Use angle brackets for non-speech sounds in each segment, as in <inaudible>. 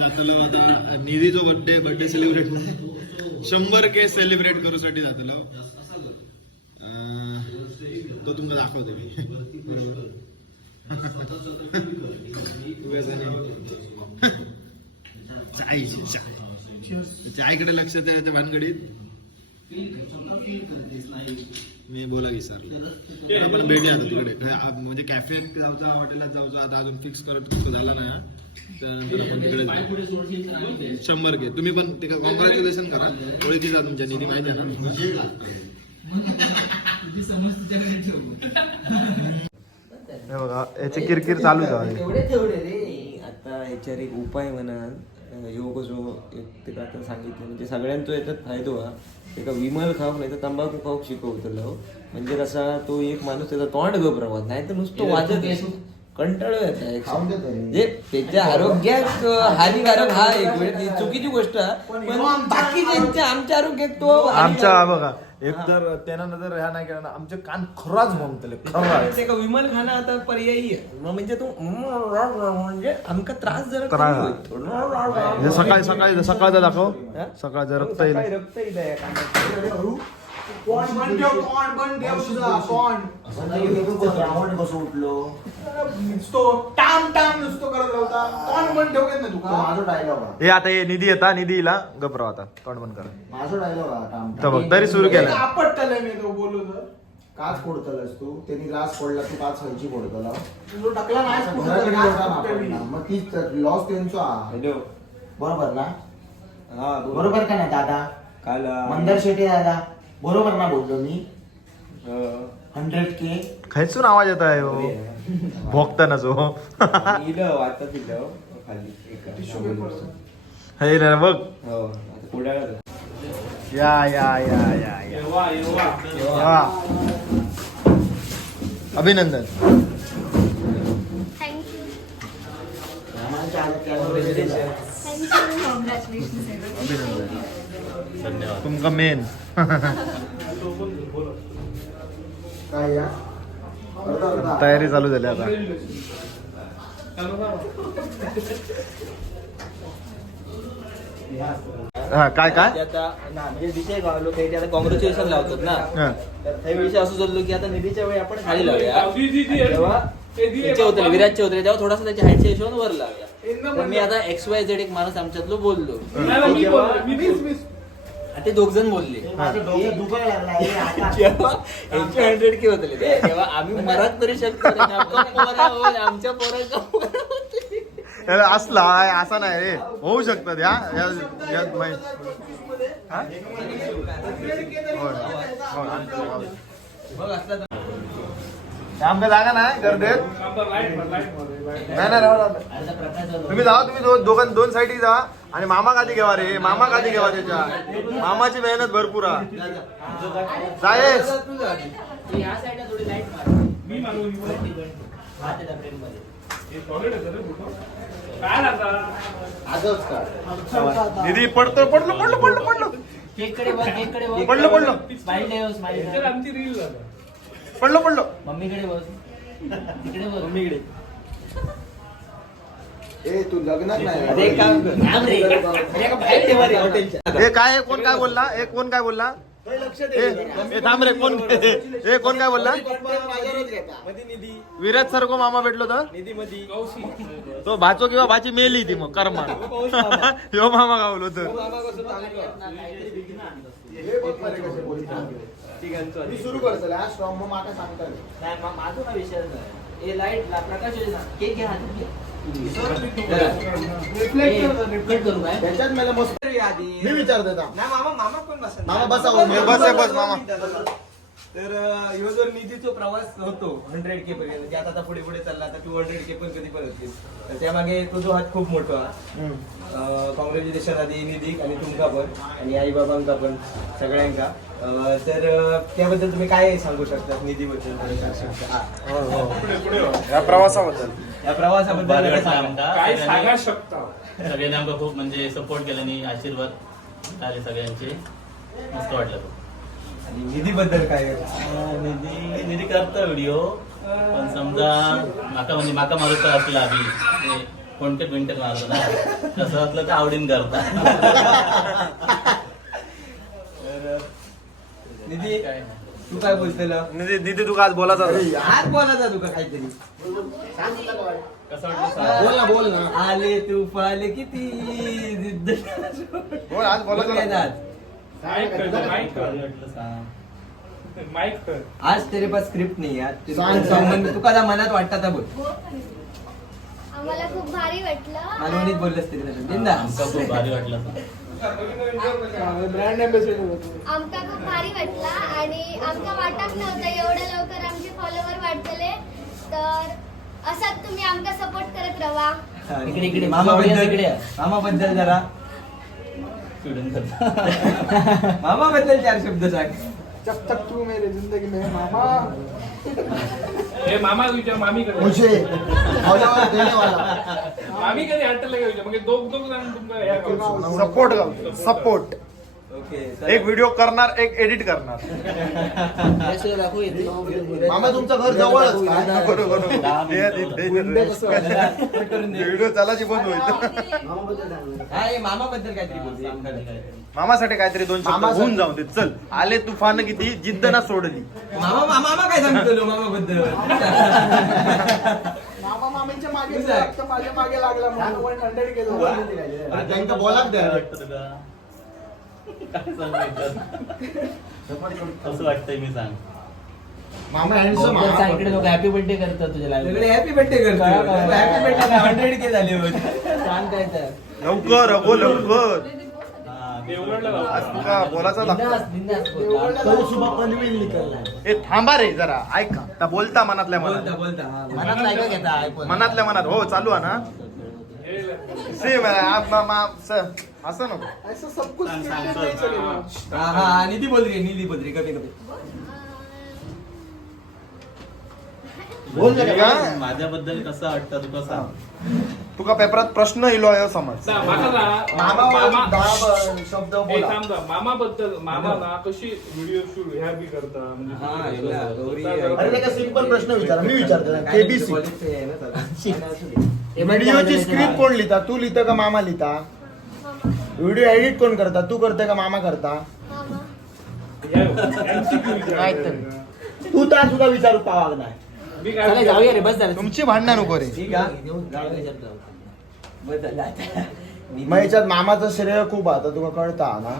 जातलो आता निधीचो बर्थडे बर्थडे सेलिब्रेट शंभर के सेलिब्रेट करूसाठी जातलो. तो तुमका दाखवते मी. चाय चाय चायकडे लक्ष द्या त्या भानगडीत. मी बोला विसरलो आपण भेटूया आता तिकडे. काय म्हणजे कॅफेत जाऊचा हॉटेलात जाऊचा आता अजून फिक्स करत झाला ना त्यानंतर आपण तिकडे जाऊ. शंभर घे. तुम्ही पण ते कॉंग्रॅच्युलेशन करा. ओळखी जा तुमच्या निधी माहिती आहे ना? हे बघा याची किरकिर तेवढे तेवढे रे. आता ह्याच्यावर एक उपाय म्हणाल योग जो एक ते आता सांगितलं. म्हणजे सगळ्यांचो याच्यात फायदो हा एका विमल खाऊक नाही तर तंबाखू खाऊक शिकवतलो म्हणजे कसा तो एक माणूस त्याचा तोंड गप राहत नाही तर नुसतं वाजत कंटाळो येत म्हणजे त्याच्या आरोग्यात हानिकारक हा एक वेळ ती चुकीची गोष्ट आहे. पण बाकीच्यांच्या आमच्या आरोग्यात तो आमच्या. बघा एक तर त्यानं जर ह्या नाही केला ना आमचे कान खराच ते का विमल खाना आता पर्यायी आहे मग म्हणजे तू म्हणजे आमका त्रास जरा त्रास. होईल. हे सकाळी सकाळी सकाळचा दाखव हा? सकाळचं रक्त येईल सकाळी रक्त येईल या कानात. कसं उठलो. टाम टाम नुसतो करत राहता. कोण पण ठेवत ना तुका? माझा डायलॉग हा हे आता हे निधी येता निधीला गपराव आता. तोंड बंद करा. माझा डायलॉग हा टाम तर बघ तरी सुरू केलं. मी तो बोलू तर. काच फोडतलस तू? त्यांनी ग्लास फोडला तू काच खायची फोडतला. टाकला नाही घराकडे एवढा नापडला. मग तीच लॉस त्यांचो. हा हॅलो. बरोबर ना? हा बोल. बरोबर का नाही दादा? काल मंदर शेटे दादा? बरोबर ना बोललो मी? हंड्रेड के खायचून आवाज येत आहे हो. भोगताना जो. इलं खाली एका हे ना बघ. हो आता या या या या या. या. अभिनंदन. Everyone. अभिनंदन. तुमका मेन. काय या? तयारी चालू झाली आता. हा काय काय? आता ना म्हणजे विषय गावलो ते आता कॉंग्रॅच्युलेशन लावतात ना. तर विषय असं चाललो की आता निधीच्या वेळी आपण खाली लावूया. तेव्हा त्याचे होते तेव्हा थोडासा त्याच्या हाईटच्या हिशोबाने वर तर मी आता एक्स वाय झेड एक माणूस आमच्यातलो बोललो. तेव्हा- आणि ते दोघ जण बोलले. हे हंड्रेड <laughs> के होते ते, तेव्हा आम्ही मरात तरी शकतो. आमच्या असला असा नाही रे. होऊ शकतात या यात माहीत हा? जागा नाही गर्दीत. नाही नाही. तुम्ही जावा तुम्ही दो- दोघां दोन साईडी जा आणि मामा काधी घेवा रे मामा काधी घेवा त्याच्या. मामाची मेहनत भरपूर आहे. जायेस. या साईडला थोडी लाइट मार मी मारू हात येतात फ्रेममध्ये. आजच काढ निधी पडतो पडलो पडलो. पडलो पडलो. पडलो पडलो. पडलो पडलो. मम्मीकडे बस. तिकडे बघ मम्मीकडे. ए तू लग्नात नाही हे काय कोण काय बोलला? एक कोण काय बोलला? ए ए, थांब रे कोण ए कोण काय बोलला? विराज सर को मामा भेटलो तर? तो भाचो किंवा भाची मेली ती मग कर्मा. ह्यो <laughs> मामा. गावलो तर. हे सुरू करतो हा सांगता माझा ना विषय नाही. ए लाइट ला प्रकाश येऊ दे ना. केक घ्या त्याच्यात मला मस्त मी विचारतो मामा मामा कोण बसा मामा बसा हो. बस मामा. तर ह्यो जो निधीचा प्रवास होतो हंड्रेड के पर्यंत जे आता आता पुढे पुढे चालला आता टू हंड्रेड के पण कधी परत येईल तर त्यामागे तुझो हात खूप मोठा कॉंग्रॅच्युलेशन आधी निधी आणि तुमका पण आणि आई बाबांका पण सगळ्यांका तर त्याबद्दल तुम्ही काय सांगू शकता निधीबद्दल? थोडं सांगू शकता? या प्रवासाबद्दल. या प्रवासाबद्दल जरा वाटलं. आमका. काय सगळ्यांनी- सांगा शकता? सगळ्यांनी आमका खूप म्हणजे सपोर्ट केला आणि आशीर्वाद आले सगळ्यांचे. मस्त वाटलं खूप. आणि निधीबद्दल काय? निधी निधी करता व्हिडिओ. पण समजा माका म्हणजे माका मारुता असला बी ते कोणते बिंटेल मारतो ना? तसं असलं तर आवडीन करता? निधी तू काय बोलतेला? निधी निधी तू आज बोलायचा आज बोलायचा तुका काहीतरी. बोल ना बोल ना. आले तू पाले किती? बोल आज बोलायचं आज. वाटलं तेरे पास स्क्रिप्ट नाही यार. ते सांग, सांग. संबंध तुका मनात वाटतं आता बोल. आम्हाला खूप भारी वाटलं. मानवणीत बोललंस तरी तसं आमचं खूप भारी वाटलं ब्रँड आमका खूप भारी वाटला आणि आमका वाटत नव्हतं एवढ्या लवकर आमचे फॉलोवर वाढतले. तर असाच तुम्ही आमका सपोर्ट करत राहा. इकडे इकडे. मामा बद्दल मामा बद्दल जरा चिडून करता <laughs> मामा बद्दल चार शब्द सांग. जब तक तू मेरे ज़िंदगी में मामा। <laughs> हे मामा विचार मामी कडे. मुझे. फॉलोवर देने वाला. मामी कधी लगे घेऊन म्हणजे दोघ दोघ जण तुमका सपोर्ट सपोर्ट एक व्हिडिओ करणार एक एडिट करणार. मामा तुमचं घर जवळच. व्हिडिओ चालायची बंद होईल. मामा बद्दल काहीतरी बोलते मामासाठी काहीतरी दोन शब्द मामासाठी- होऊन जाऊ दे. चल आले तुफान किती? जिद्द ना सोडली. मामा मामा मामा काय सांगतो मामा बद्दल मामा मामीच्या मागे. लागतं, माझ्या मागे लागला म्हणून केलं. त्यांचं द्या. काय वाटतं तुला काय सांगायचं कसं वाटतंय मी सांग. मामा हँडसम हॅपी बर्थडे करतात तुझ्या सगळे हॅपी बर्थडे करतो हॅपी बर्थडे हंड्रेड के झाले होते. लवकर अगो लवकर. ए थांबा रे जरा ऐका बोलता मनातल्या मनात. हा, मनातल्या मनात. हो चालू आहे ना. सेम असं नको. ऐसा सब कुछ सांग, नहीं. चलेगा हा हा निधी बोल रे निधी बोल रे कमी कमी बोल ना का? माझ्याबद्दल कसं वाटतं तुका सांग. तुका पेपरात प्रश्न येलो आहे समज. सा- माका ना- मामा मामा. दहा ब- शब्द ए, बोला. थांब थांब. मामा बद्दल मामा ना कशी व्हिडिओ शूट ह्या बी करता म्हणजे हा, याला गौरी आहे. अरे सिंपल प्रश्न विचारा मी विचारतो केबीसी ना चालू. व्हिडिओची स्क्रिप्ट कोण लिहिता? तू लिहिता का मामा लिहिता? व्हिडिओ एडिट कोण करता? तू करते का मामा करता. तू तर सुद्धा विचारू पावा नाही. मी काय विचारतो? तुमची भांडणं नको रे. ठीक आहे आता. मग याच्यात मामाचं श्रेय खूप आता तुला कळता ना?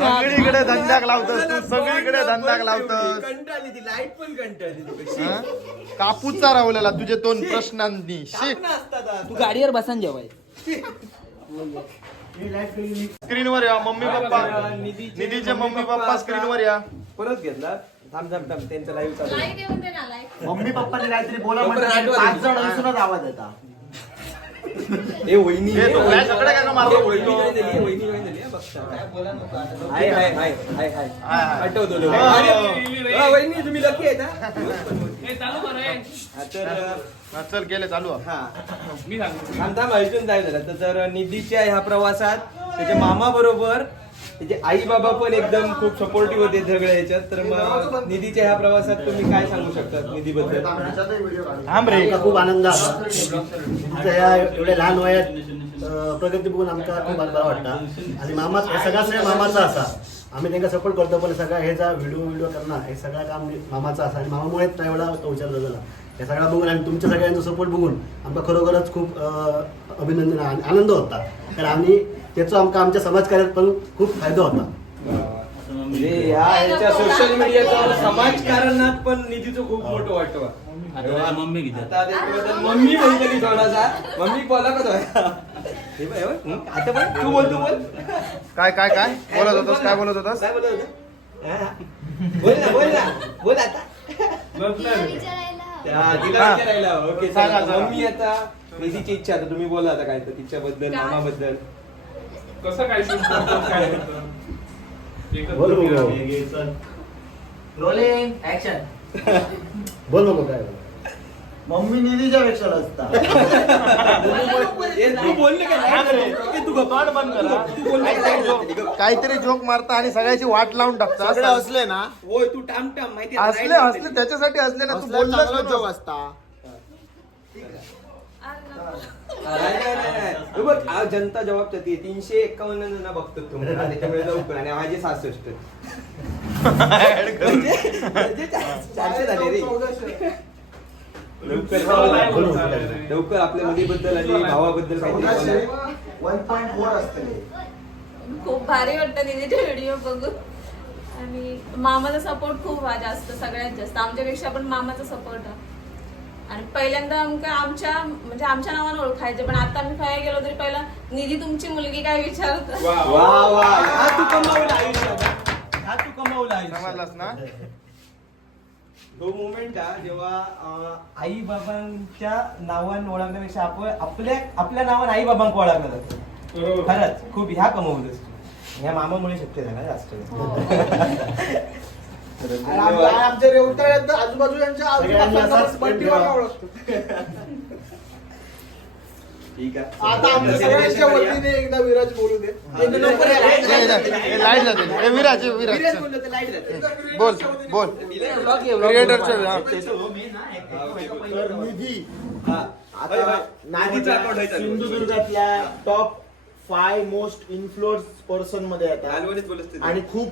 सगळीकडे धंद्याक लावतस तू सगळीकडे धंद्याक लावतस. कंटाळली ती लाइट पण कंटाळली ती कशी हा? कापूसचा रावलेला तुझे दोन प्रश्नांनी. शी. टाकणं असतात आज. तू गाडीवर बसान जेवाय स्क्रीनवर या मम्मी पप्पा. निधीचे मम्मी पप्पा स्क्रीनवर या. परत घेतला थांब थांब थांब. त्यांचं लाईव्ह चालू मम्मी पप्पाने काहीतरी बोला म्हणजे पाच. जण असूनच आवाज येतात ए वहिनी ए, तो काय सगळं काय मारलं? वहिनी काय झाली वहिनी काय बघता हाय हाय हाय हाय हाय. आठवतो. हो. अरे, वहिनी तुम्ही लकी आहेत हा? ए, चालू कर रे. हा, तर चल केले चालू आहे. हा मी सांगतो थांब थांब ऐकून जाय झालं तर जर निधीच्या ह्या प्रवासात त्याच्या मामा बरोबर त्याचे आई बाबा पण एकदम खूप सपोर्टिव्ह होते सगळ्या ह्याच्यात तर मग निधीच्या ह्या प्रवासात तुम्ही काय सांगू शकता निधीबद्दल? थांब रे आमका खूप आनंद आला तिच्या या एवढ्या लहान वयात अं, प्रगती बघून आमका खूप बरं वाटता आणि मामा हे सगळा श्रेय मामाचा असा. आम्ही त्यांना सपोर्ट करतो पण सगळा हे जा व्हिडिओ व्हिडिओ करणं हे सगळं काम मामाचा असा. आणि मामामुळेच नाही एवढा तो विचार झाला. हे सगळा बघून आणि तुमच्या सगळ्यांचा सपोर्ट बघून आमका खरोखरच खूप अं, अभिनंदन आणि आनंद होता कारण आम्ही त्याचा आमका आमच्या समाजकार्यात पण खूप फायदा होता म्हणजे या ह्याच्या सोशल मीडियाचा समाजकारणात पण निधीचं खूप मोठं वाटतं आता मम्मी किती आता त्याच्याबद्दल मम्मी थोडासा मम्मी बोला का तो? हे बघ, हे बघ. हं? आता पण तू बोल तू बोल काय काय काय बोलत होतस काय बोलत होतस काय बोलत होता हा. बोल ना बोल ना बोल आता तिला विचारायला त्या तिला हा. विचारायला ओके. सांगा. मम्मी आता निधीची इच्छा आता तुम्ही बोला आता काय तर तिच्याबद्दल मामाबद्दल. कसं काय शूट करतो काय करतो? <laughs> एकच बोल गोष्टी बघू. आहे. रोलिंग ऍक्शन बोल नको काय मम्मी निधीच्या पेक्षा असता ए, <laughs> तू बोलले का? नाही? ओके, तू गप्प. तू बोलले का? नाही? काहीतरी जोक मारता आणि सगळ्याची वाट लावून टाकता. सगळे असले ना? होय तू टाम टाम माहिती आहे, असले असले त्याच्यासाठी असले ना तू बोललास ना. जोक असता. बघ आज जनता जबाब देते. तीनशे एक्कावन्न जण तुम्हाला त्याच्यामुळे लवकर आणि माझे सहासष्ट म्हणजे म्हणजे चार- चारशे झाले रे. लवकर. लवकर आपल्या मुलीबद्दल आणि भावाबद्दल काहीतरी बोला. वन पॉईंट फोर असते. खूप भारी वाटतं दीदीचे व्हिडिओ बघून. आणि मामाचा सपोर्ट खूप हा जास्त सगळ्यात जास्त. आमच्यापेक्षा पण मामाचा सपोर्ट आहे आणि पहिल्यांदा आमका आमच्या म्हणजे आमच्या नावानं ओळखायचे पण आता आम्ही काय गेलो तरी पहिला निधी तुमची मुलगी काय विचारत? वा वा हा तू कमावला आयुष्यात हा तू कमावला आयुष्यात समजलास ना? तो मोमेंट हा जेव्हा आई बाबांच्या नावानं ओळखण्यापेक्षा आपण आपल्या आपल्या नावानं आई बाबांक ओळखलं जातं. खरंच खूप ह्या कमवलंस तू ह्या मामामुळे शक्य झालं जास्त. तर आणि. आमच्या आमच्या रेवताळ्यात आजूबाजूच्या सगळ्यांनी असाच आजूबाजूला बंटीवाला ओळखतो ठीक आहे. आता आमच्या सगळ्यांच्या वतीने एकदा विराज बोलू दे. एक लवकर या, light जाते. लाइट जाते. ए, विराज विराज. विराज बोललो तर light जाते. बोल बोल. क्रिएटरच्या. तर निधी. हा. आता नादीचं. सिंधुदुर्गातल्या टॉप फाय मोस्ट इन्फ्लुअन्स पर्सनमध्ये येतात. आणि खूप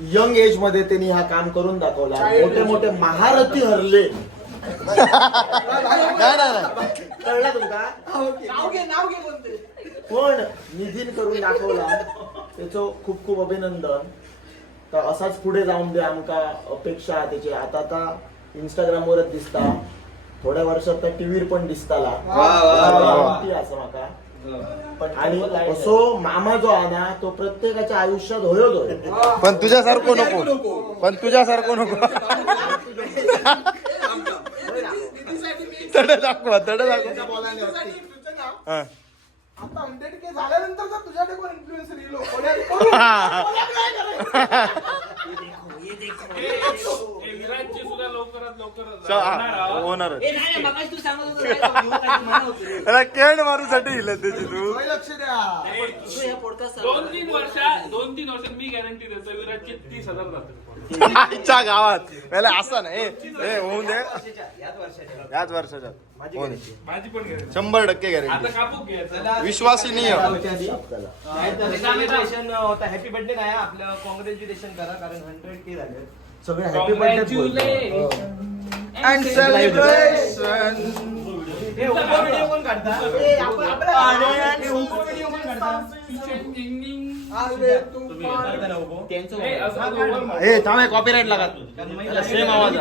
यंग एजमध्ये त्यांनी हा काम करून दाखवला. मोठे मोठे महारथी हरले. नाही नाही नाही. कळला तुमका? पण निधीन करून दाखवला. त्याचं खूप खूप अभिनंदन. तर असाच पुढे जाऊन दे आमका अपेक्षा आहे त्याची. आता आता इंस्टाग्राम वरच दिसता. थोड्या वर्षात तर टीव्हीर पण दिसताला. असं माका. आणि असो मामा जो आहे ना तो प्रत्येकाच्या आयुष्यात होयोच होय पण तुझ्यासारखं नको पण तुझ्यासारखं नको तड दाखवा तड दाखवा हा. आता हंड्रेड के झाल्यानंतर जर तुझ्याकडे कोण इन्फ्लुएन्सर येलो होणार आहोत. होणार तू सांगत मारूसाठी हिला त्याची तू लक्ष द्या तू या podcast दोन तीन वर्षात दोन तीन वर्षात मी गॅरंटी देतो विराटचे तीस हजार जातील आईच्या गावात. पहिला असं ना ए ए, होऊन दे. याच वर्षाच्या. शंभर टक्के आता गॅरंटी विश्वासनीय. हॅपी बर्थडे नाही आपलं कॉंग्रॅच्युलेशन करा कारण हंड्रेड के झाले. सगळे हॅपी बर्थडे अँड सेलिब्रेशन हे. उभा व्हिडिओ कोण काढता. हे उभा ए थांबे कॉपीराईट लागत सेम आवाज?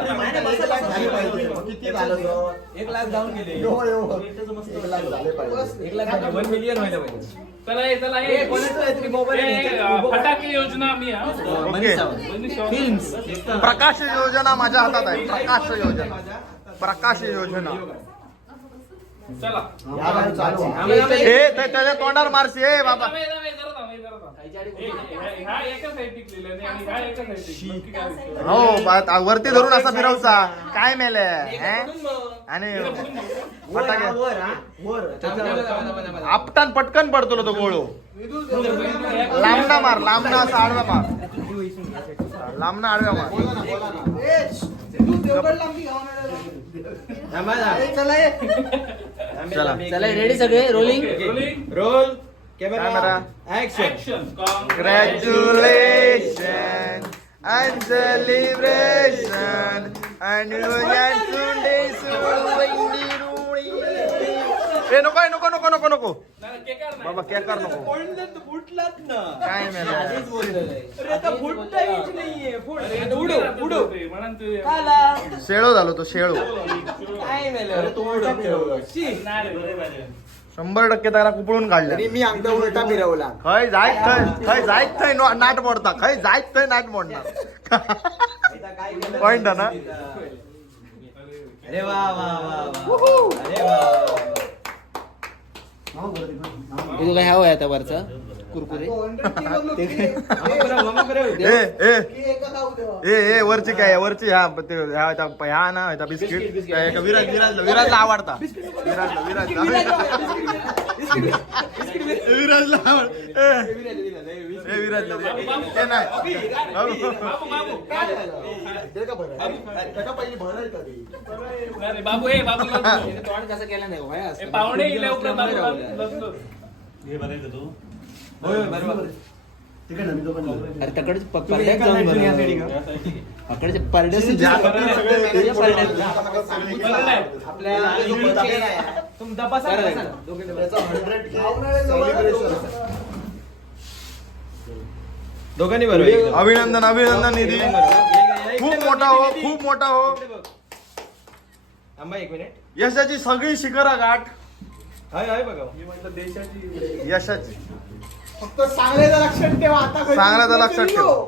एक लाख डाऊन केले. एक लाख वन मिलियन व्हायला पाहिजे. चला चला फटाके योजना मी हा. प्रकाश योजना माझ्या हातात आहे. प्रकाश योजना. प्रकाश योजना. चला. या बाहेर चालू आहे. ए ते त्याच्या तोंडावर मारशी ए बाबा. थांब, ए, थांब, ए, जरा थांब, ए, जरा थांब. ए, ह्या- ह्या एका साईड टिकलेल्या आणि आणि ह्या एका साईड नक्की काय दिसतंय? हो बा- वरती धरून असा फिरवचा काय मेले? हे? आणि आपटान पटकन पडतो तो गोळो. लांबना मार लांबना असा आडवा मार. लांबना आडव्या मार. ए, चला. चला रेडी सगळे? Rolling rolling roll camera action and celebration. And ए नको ए, नको नको नको नको बाबा केकार नको. फुटलात ना. काय मेले? आधीच बोललेलं. आहे. अरे आता फुटता येत नाहीये. फुट. उडो उडो म्हणून ते काला. शेळो झालो तो शेळो. काय मेलं? तू उलटा फिरवलं शी. शंभर टक्के त्याला कुपळून काढलं. तरी मी अंगठा उलटा फिरवला. खय जायत थंय खय जायत थंय नो- नाट मोडता. खय जायत थंय नाट मोडणार. आता काय केलं? Point आहे ना? अरे वा वा वा वा. अरे वा. काय हवं आहे आता वरचा? कुरकुरे. <laughs> ए ए. ए ए वरची काय आहे? वरची ह्या ते ह्या ना ह्या बिस्किट. एका विराज विराजला विराजला आवडता. विराजला विराजला. विराजला आवड ए, नाही. बाबू बाबू ते का बरं? आहे? त्याका पहिली भर आहे का ती? अरे बाबू ए बाबू लग्न. तोंड कसं केलं नाही होय ए, असं. पाहुणे इले उपरे बाबू राहुल्या. लग्न. बघायचं तू ठीक आहे ना मी तो पण जाऊ. अरे तकडे परड्यात जाऊन बरं. अकडचे परड्यात बरं नाही. त्याचा 100K celebration. दोघांनी बरोबर अभिनंदन अभिनंदन निधी खूप मोठा हो खूप मोठा हो थांबा एक मिनिट यशाची सगळी शिखरं गाठ हाय हाय बघा. मी म्हटलं देशाची यशाची. फक्त चांगल्याचं लक्षात ठेवा आता घरी चांगल्याचं लक्षात ठेव.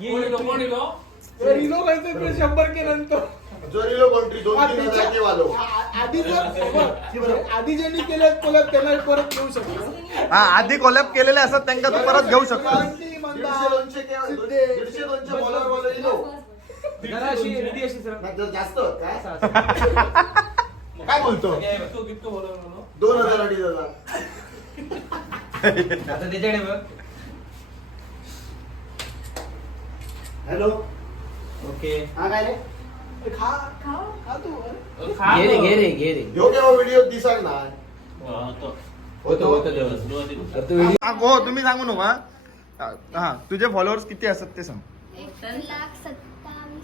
इलो, शंभर के नंतर. जरी लोक कोणतरी दोन तीन हजार के वालो. आ- आधी जर आधी ज्यांनी केलं कोलत त्यांना परत येऊ शकतो. हा आधी कोलॅप केलेले असतात त्यांना तू परत घेऊ शकतो. क्रांती म्हणता, दीडशे दोनशे के सिद्धे, दीडशे दोनशे बॉलर वालो इलो. जरा अशी निधी अशी सर नाही, जर जास्त काय? <laughs> काय बोलतो? दोन हजार अडीच हजार. आता त्याच्याकडे बघ. हॅलो? ओके. हा काय रे? खा. खा. खा तू. खा घे रे तो. घे रे घे रे. ह्यो केव्हा व्हिडिओ दिसाक ना. होतो होतं होतं हा, तुम्ही सांगू नका हा. तुझे फॉलोअर्स किती असतात ते सांग. एक लाख सत्तावीस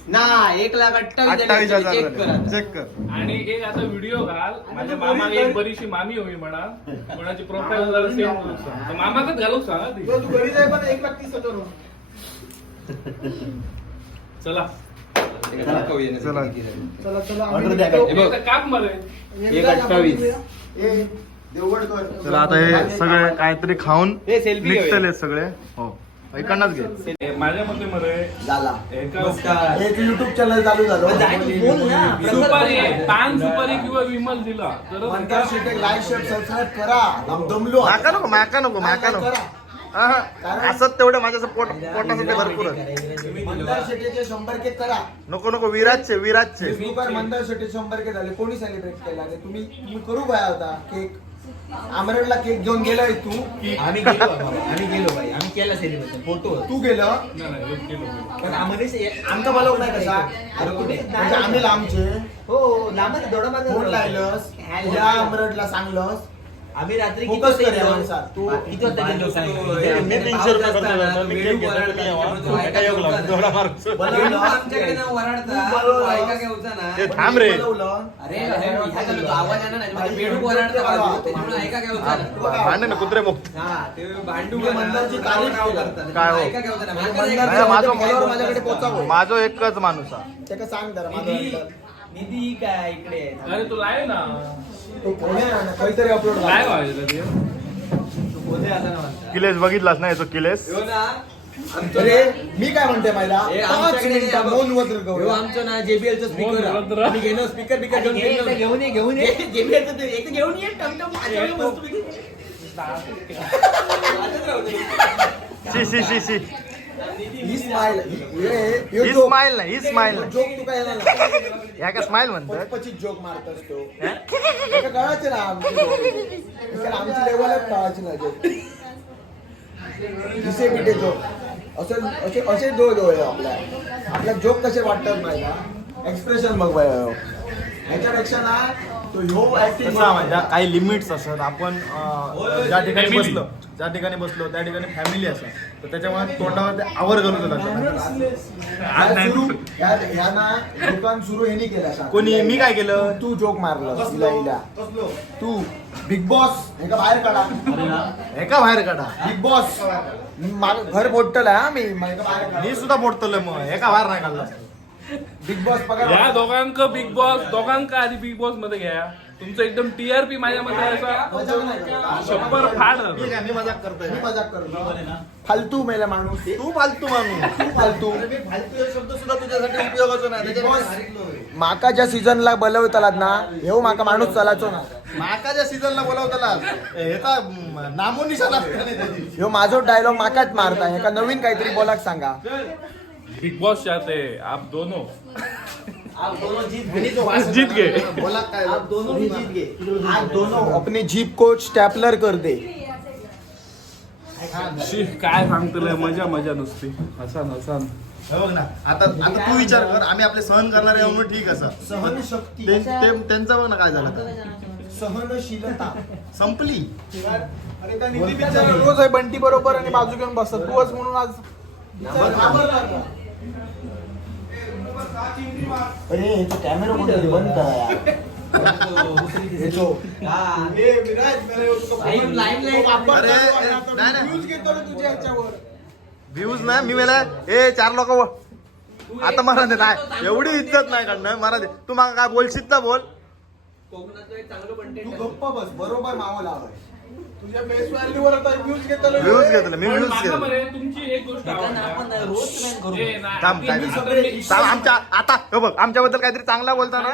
ना एक लाख अठ्ठावीस हजार चेक कर आता. चेक कर. आणि एक असा व्हिडिओ घाल. माझ्या मामा एक बरीचशी मामी होई म्हणा. कोणाची प्रोफाईल जरा सेम करू सांग. तर मामाकच घालू सांगा ती. तू घरी जाय पण एक लाख तीस हजार हो. चला चला. Order द्या. हे बघ. एक तर काप मरे एक. अठ्ठावीस. ए देवगड कर. चला आता हे सगळे काहीतरी खाऊन हे निघतले सगळे. हो. इकडनंच घे. माझ्या मते मरे झाला. एका युट्यूब चॅनल चालू झालं. बोल ना. सुपारी पान सुपारी किंवा विमल दिला. तर लाईक शेअर सबस्क्राईब करा. आम दमलो माका नको माका नको माका नको. हा, हा. असंच तेवढं माझ्या पोट पोटासाठी भरपूर शंभर के करा. नको नको विराजचे विराजचे. मंदार शेटे शंभर के झाले. कोणी सेलिब्रेट केला? तुम्ही तुम्ही करू काय होता? केक? आमरेडला केक घेऊन गेलाय तू. आम्ही गेलो बाबा, आम्ही गेलो भाई आम्ही केला सेलिब्रेशन फोटो तू गेलं. पण आम्हाला आमका बोलव नाही कसा? अरे कुठे? म्हणजे आम्ही लांबचे. हो लांबच थोडं मागे फोन लायलंस या आमरेडला सांगलंस. आम्ही रात्री किती Focus वाजता कर या गेलो? माणसात. तू किती वाजता गेलो मी तीनशे रुपये खर्च करतो. मी केक घेतो, तुम्ही यावा. एका योग लावून, दोडा मारूच. बोलवलं. आमच्याकडे ना वराडता तू बोलवलं. तू ऐका घ्यायचा ना ए, थांब रे बोलवलं. अरे अरे, ह्या झालं, तो आवाज येणार नाही बेडूक वराडता बाजू त्याच्यामुळे ऐका घ्यायचा ना भांडे ना कुत्रे मुक्त हा ते भांडू तुम्ही मंदारची तारीफ नाव केलं. करतात काय हो? ऐका घ्यायचा ना मंदार माझ्याकडे माझं- ऐका- माझं- follower माझ्याकडे पोचावं. माझो एकच माणूस हा त्याका सांग जरा माझं निधी अंतर. निधी काय इकडे अरे तू लाईव्ह ना तो कोणी आहे ना, काहीतरी अपलोड लाईव्ह आहे का ते? तू कोणी आता ना म्हणता किलेस बघितलास ना याचा किलेस ह्यो ना अरे मी काय म्हणते पहिला हे पाच आमच्याकडे मिनिटं मौन व्रत ह्यो गवळा. आमचं ना JBL चं स्पीकर. आम्ही घेणं स्पीकर बिकर घेऊन. घेऊन ये, घेऊन ये. JBL चं ते एक तर घेऊन ये टमटम माझ्याकडे मस्तपैकी. शी शी शी शी ही स्माइल ही स्माइल नाही ही स्माइल नाही. जोक तू काय <laughs> ना ह्या का स्माइल म्हणतात. पचपचित जोक मारतोस तो. एका कळाचे ना आमची लेवलच कळाची ना जोक दिसे जोक असे असे असे डोळे डोळे आपल्या. आपल्या जोक कसे वाटतात माहिती एक्सप्रेशन बघ बाय ह्याच्यापेक्षा ना तो ह्यो ऍक्टिंग म्हणजे काही लिमिट्स असतात. आपण ज्या ठिकाणी. बसलो. ज्या ठिकाणी बसलो त्या ठिकाणी फॅमिली असतात तर त्याच्यामुळे तोंडावर ते आवर घालून लागतात सुरू. दुकान केला. कोणी मी काय केलं? तू जोक मारलं हिला हिला तू बिग बॉस हे का बाहेर काढा? एका बाहेर काढा? बिग बॉस घर बोटलं हा मी मग एका बाहेर काढा. मी सुद्धा बोटतलं मग. एका बाहेर नाही काढला? बिग बॉस पगार या दोघांक बिग बॉस दोघांका आधी बिग बॉसमध्ये घ्या. तुमचं एकदम टीआरपी माझ्या मते असा. शंभर फाड. मी मजाक करतोय. मी मजाक करतो फालतू मेला माणूस. तू फालतू माणूस. तू फालतू. अरे मी फालतू हे शब्द सुद्धा तुझ्यासाठी <laughs> उपयोगाचा नाही. माका ज्या सीझनला बोलवतालात ना. ह्यो माका माणूस चालायचो ना. माकाच्या सीझनला बोलावताला ह्याचा नामो निशाण असतं नाही त्याची. ह्यो माझो डायलॉग माकाच मारता. ह्याका नवीन काहीतरी बोलाक सांगा. बिग बॉस चाहते हैं, आप दोनों. <laughs> जीत गए। जीत गए। बोला काय आप दोनों ही जीत गए। आज दोनों अपनी जीप को स्टॅपलर कर दे। शी, काय सांगतलंय? मजा मजा नुसती. हसान हसान. हे बघ ना आता आता तू विचार कर आम्ही आपले सहन करणारे आहोत म्हणून ठीक असं सहनशक्ती. ते ते- त्यांचं बघ ना काय झालं. सहनशीलता. संपली. अरे त्या निधी बिचारा रोज आहे बंटी बरोबर आणि बाजू घेऊन बसतात तूच म्हणून आज अरे ह्याचा कॅमेरा बंद करा यार. तो. वापर अरे. नाही, नाही. व्ह्यूज नाही मी मला ए चार लोक आता मला दे नाही. एवढी इज्जत नाही काढणार. मला दे तू मला काय बोलशील तर बोल. तू गप्प बस. बरोबर मावा लावाय तुझ्या बेस आता व्ह्यूज घेतलं मी व्ह्यूज घेतलं तुमची एक गोष्ट थांब थांब, आमच्या आता हे बघ आमच्याबद्दल काहीतरी चांगला बोलता ना.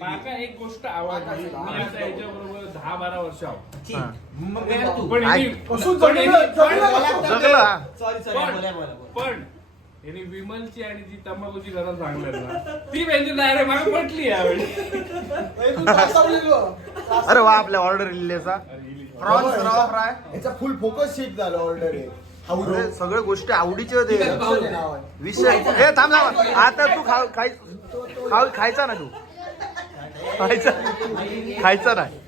माका एक गोष्ट आवडली. मी आता याच्याबरोबर दहा बारा वर्ष आहोत. पण यांनी विमलची आणि जी तंबाखूची गरज सांगणार ना ती म्हणजे डायरेक्ट मला पटली यावेळी. अरे वा आपल्या ऑर्डर इल्लेचा. Prawns rava fry. ह्याचा फुल फोकस शिफ्ट झाला ऑलरेडी अरे सगळ्या गोष्टी आवडीचे होते. विषय हे थांब थांब. आता तू खाऊ खाय खाऊ खायचा ना तू? खायचा? खायचा नाही.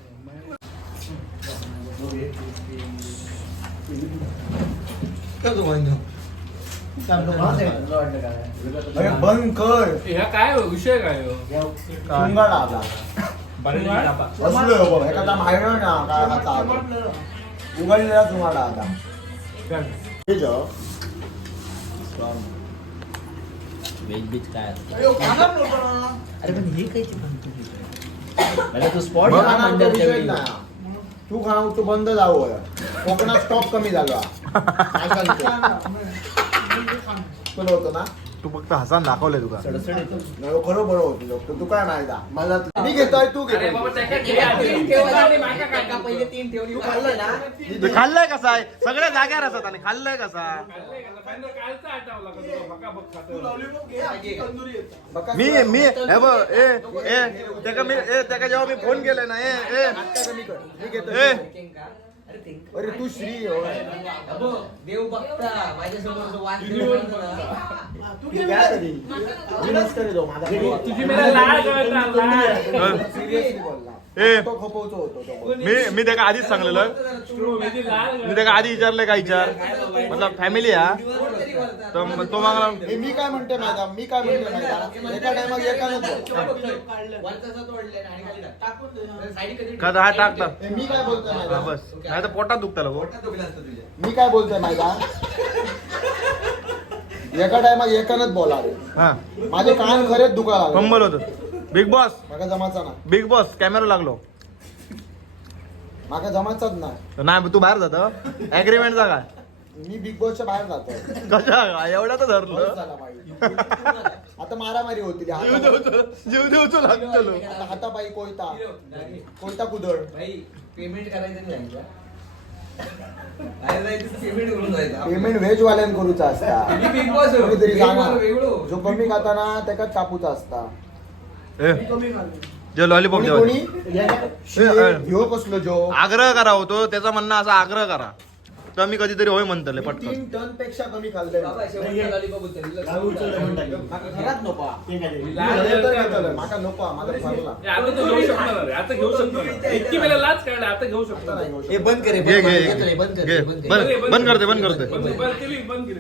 अरे बंद कर. ह्या काय हो? विषय काय हो? बसलोय एखादा ना खाता उघडलेला चुंगाडा आता? हे जो. बघ ना, तो नाही. तू खाणार तू बंद जाऊ कोकणात स्टॉप कमी झाला. <laughs> काय सांगतो तुला होतं ना. तू फक्त हसान दाखवलंय तुका नाही, खरं तू काय नाही दा. मला मी घेतोय तू घेतोय तू खाल्लंय ना ते खाल्लंय कसा आहे सगळ्या जाग्यावर असतात आणि खाल्लंय कसा? पहिलं. बघा, मी मी हे बघ ए ए त्याका मी ए त्याका जेव्हा मी फोन केलाय ना ए ए. आता कमी कर मी ए. अरे तू श्री होय. देव बघता. माझ्यासमोर वाद तू तो, माझा तुझी मेला गळतात, लाळ. सिरियसली बोलला. ए तो खपवतो होतो तो मी मी त्याका आधीच सांगलेलं. मी त्याका आधी विचारलंय का विचार? मतलब फॅमिली हा? तर मग तो मागला. हे मी काय म्हणते माहिती मी काय म्हणते माहिती एका टायमात एकानच बोल. का हा टाक टाक. हे मी काय बोलतोय हा, माहिती बस नाही तर पोटात दुखता हो मी काय बोलतोय माहिती एका टायमात एकानच बोला हा. माझे कान खरेच दुखा लागले. कंबल होत. बिग बॉस माका जमाचा ना. बिग बॉस कॅमेरा लागलो. माका जमाचाच नाही नाही तू बाहेर जात. अग्रीमेंट जा काय मी बिग बॉसच्या बाहेर जातो. कशा? एवढा तर बस धरलं झाला आता मारामारी होती. जीव हाता- देवतो जीव देवतो लागतो आता हातापायी कोयता. कोयता कुदळ. पेमेंट करायचं नाही का? बाहेर जायचं पेमेंट करून जायचं. पेमेंट व्हेज वाल्यान करूचा असता मी. कोणीतरी सांगा. बॉस वेगळो. जो कमी खाता ना त्याकाच कापूचा असता. जे लॉलीपॉप देवा कसलो जो? आग्रह करा होतो त्याचा म्हणणं असा आग्रह करा. तर मी कधीतरी होय म्हणतले पटकन. तीन टनपेक्षा कमी. माका. माका फरला आता घेऊ शकतो. इतकी लाच काढला आता घेऊ शकतो हे. बंद करे घे घे बंद करे बंद बंद करे. बंद करते बंद करते बंद बंद बंद केली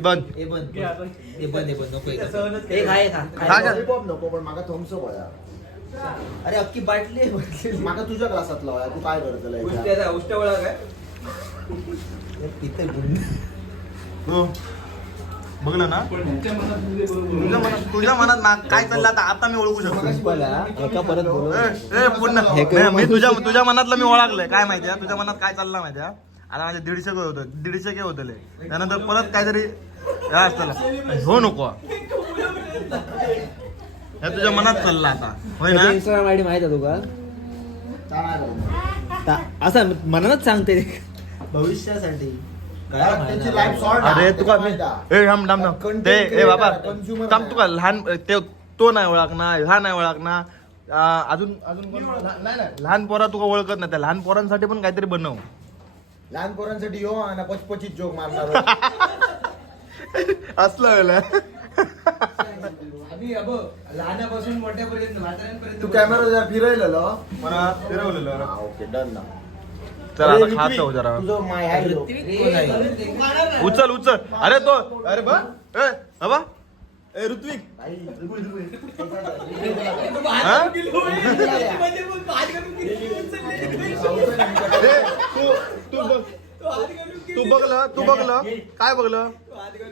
बंद हे बंद घे आता. हे बंद हे बंद नको हे खा खा. नको पण माका थम्सअप होया. अरे अख्खी बाटली. माका तुझ्या क्लासातला होया तू काय करतलं उष्ट्या वळा काय? हे गुंड. हो. बघलं ना पण ह्यांच्या मनात बरोबर तुझ्या मनात तुझ्या मनात ना काय चाललं आता? आता मी ओळखू शकतो. एका परत बोलव. ए, ए, पुन्हा नाही, मी तुझ्या तुझ्या मनातलं मी ओळखलंय. काय माहितीये तुझ्या मनात काय चाललं माहितीये आता माझे दीडशे काय होतं. दीडशे काय होतले. त्यानंतर परत काहीतरी हे असतं हो नको. हे तुझ्या मनात चाललं आता. होय ना? इंस्टाग्राम आयडी माहीत आहे तुका. ता- असं मनानच सांगते. रे. भविष्यासाठी. काय त्यांची लाईफ अरे तुका मी ए थांब थांब थांब. ते ए बाबा थांब तुका लहान ते तो नाही ओळखणार हा नाही ओळखणार. आ, अजून अजून कोण? नाही नाही. लहान पोरा तुका ओळखत नाही त्या लहान पोरांसाठी पण काहीतरी बनव. लहान पोरांसाठी हो ना पचपचीत जोक मारणार. <laughs> असलं वेळेला आम्ही अब लहानापासून मोठ्यापर्यंत म्हाताऱ्यांपर्यंत तू कॅमेरा जरा फिरवलेलो मला फिरवलेलं हा, ओके डन ना. चला अरे, आता खात ऋत्विक, जाऊ जरा. तुझं माय आहे लो. उचल उचल. अरे तो अरे बा ए अबा ए ऋत्विक. आई, हा? ए, तू तू बघ तू बघलं तू बघलं. काय बघलं?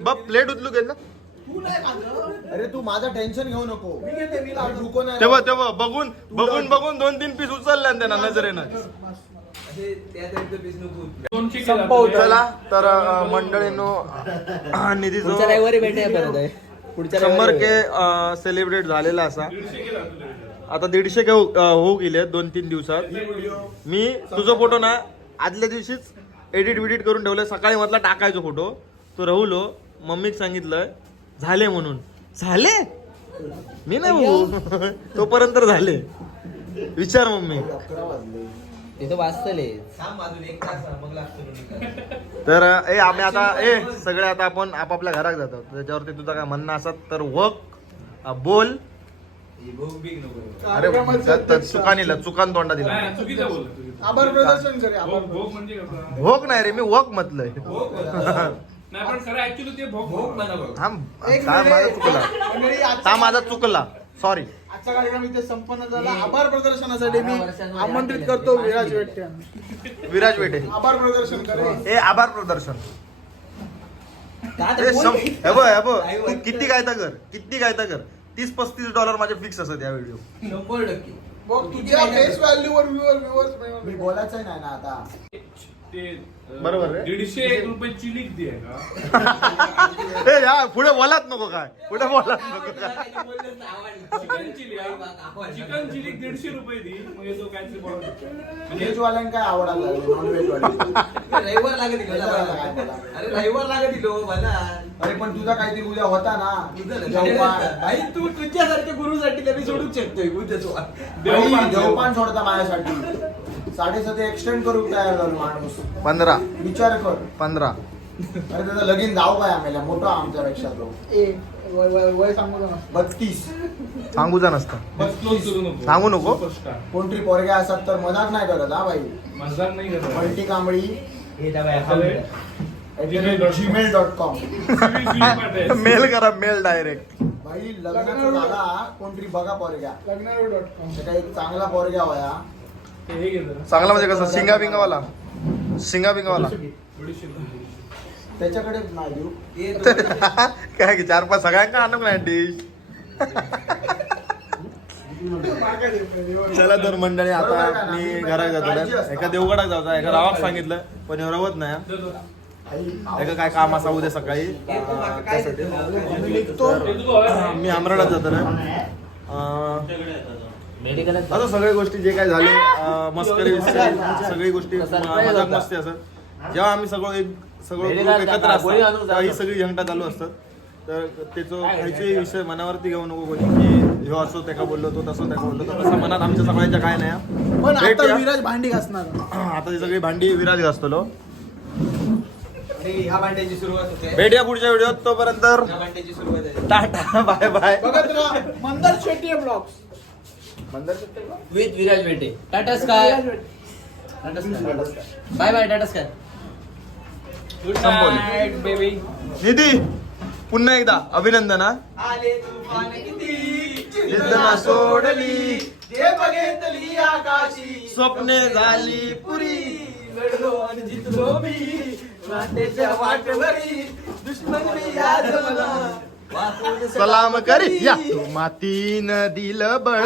बघ प्लेट उचलू गेल अरे तू माझं टेन्शन घेऊ नको. रुको नाही तेव्हा तेव्हा बघून बघून बघून दोन तीन पीस उचलल्या त्यांना नजरेनं. चला तर मंडळींनो निधी जो शंभर के सेलिब्रेट झालेला असा. आता दीडशे के हो- अं, होऊ गेले दोन तीन दिवसात. मी तुझा फोटो ना आदल्या दिवशीच एडिट विडिट करून ठेवलं सकाळी म्हटलं टाकायचो फोटो तो राहुलो मम्मीक सांगितलं झाले म्हणून. झाले? मी नाही बघू तोपर्यंत झाले. विचार मम्मी. हा. तर ए आम्ही आता ए सगळे आता आपण आपापल्या घरात जातो. त्याच्यावरती तुझं काय म्हणणं असत तर वक बोल. भोग बिग नको अरे चुकानीला चुकान तोंडा दिला. भोग म्हणजे भोग नाही रे मी वक म्हटलंय. नाही पण खरं ऍक्च्युली ते भोग भोग म्हणा बघ हा माझा चुकला. मंडळी हा माझा चुकला. सॉरी आजचा कार्यक्रम इथे संपन्न झाला. आभार प्रदर्शनासाठी मी आमंत्रित करतो विराज वेट्टे विराज बेटे आभार प्रदर्शन करे ए आभार प्रदर्शन. हे बघ हे बघ. तू किती गायता कर. किती गायता कर. तीस पस्तीस डॉलर माझे फिक्स असत या व्हिडिओ शंभर टक्के बघ तुझ्या फेस व्हॅल्यू वर व्ह्युअर्स मी बोलायचं नाही ना आता. ते बरोबर. दीडशे एक रुपये चिलीक दे का <laughs> ए या पुढे बोलात नको काय. पुढे बोलात नको काय. चिकन चिली चिकन चिली दीडशे रुपये दी. मग येतो वाल्यांना काय आवडायला लागले रविवार लागत काय? अरे रविवार लागत दिलो मला अरे पण तुझा काहीतरी उद्या होता ना. भाई तू तुझ्यासारख्या गुरुसाठी कधी सोडूच शकतोय? उद्याच देवपान देवपान सोडता माझ्यासाठी. साडेसात एक्सटेंड करू तयार झालो माणूस? पंधरा. विचार कर. पंधरा. अरे त्याचा लगीन जाऊ काय आम्हाला मोठा आमच्यापेक्षा तो. वय सांगू बत्तीस. नसतं. बत्तीस. करू नको सांगू नको? सुपरस्टार. कोणतरी पोरग्या असतात तर मजाक नाही करत हा भाई. मजाक नाही करत. Malti Kambli. Gmail dot com. Mail करा मेल डायरेक्ट भाई लग्नाचा झाला कोणतरी बघा पोरग्या. डॉट कॉम काही चांगला पोरग्या होया. चांगला म्हणजे कसं? शिंगा बिंगावाला. शिंगा बिंगावाला. त्याच्याकडे नाही देऊ. <laughs> काय की चार पाच सगळ्यांका आणून नाही डिश? चला तर मंडळी आता मी घरात जातो एका देवगडात जातो एका गावात सांगितलं पण रवत नाही हा. एका काय काम असा उद्या सकाळी. तर मी आमराडात जातो ना अं, आता सगळ्या गोष्टी जे काय झाले मस्करी सगळी गोष्टी मजाक मस्ती असत जेव्हा आम्ही सगळं एक सगळं एकत्र असतो ही सगळी झंटा चालू असतात. तर त्याचं खायचे विषय मनावरती घेऊ नको कोणी की ह्यो असो त्याका बोललो तो तसं त्याका बोललो. तो तसं मनात आमच्या सगळ्यांच्या काय नाही हा. पण आता या. विराज भांडी घासणार. <clears throat> आता ती सगळी भांडी विराज घासतो आणि ह्या भांड्याची सुरुवात होते. भेटूया पुढच्या व्हिडिओत तोपर्यंत. ह्या भांड्याची सुरुवात आहे. Tata bye bye. बघत राहा Mandar Shetty blogs. With Viraj Bete Tata Sky. Tata Sky. Bye bye Tata Sky. Good. Night baby Nidhi पुन्हा एकदा अभिनंदन हा. आले तुफान किती? जिद्दना सोडली. बघितली आकाशी. स्वप्ने झाली पुरी. लढलो आणि जितलो मी. वाटेच्या वाटवरी. दुश्मन मी मला. सलाम करी या मातीन दिल बळ.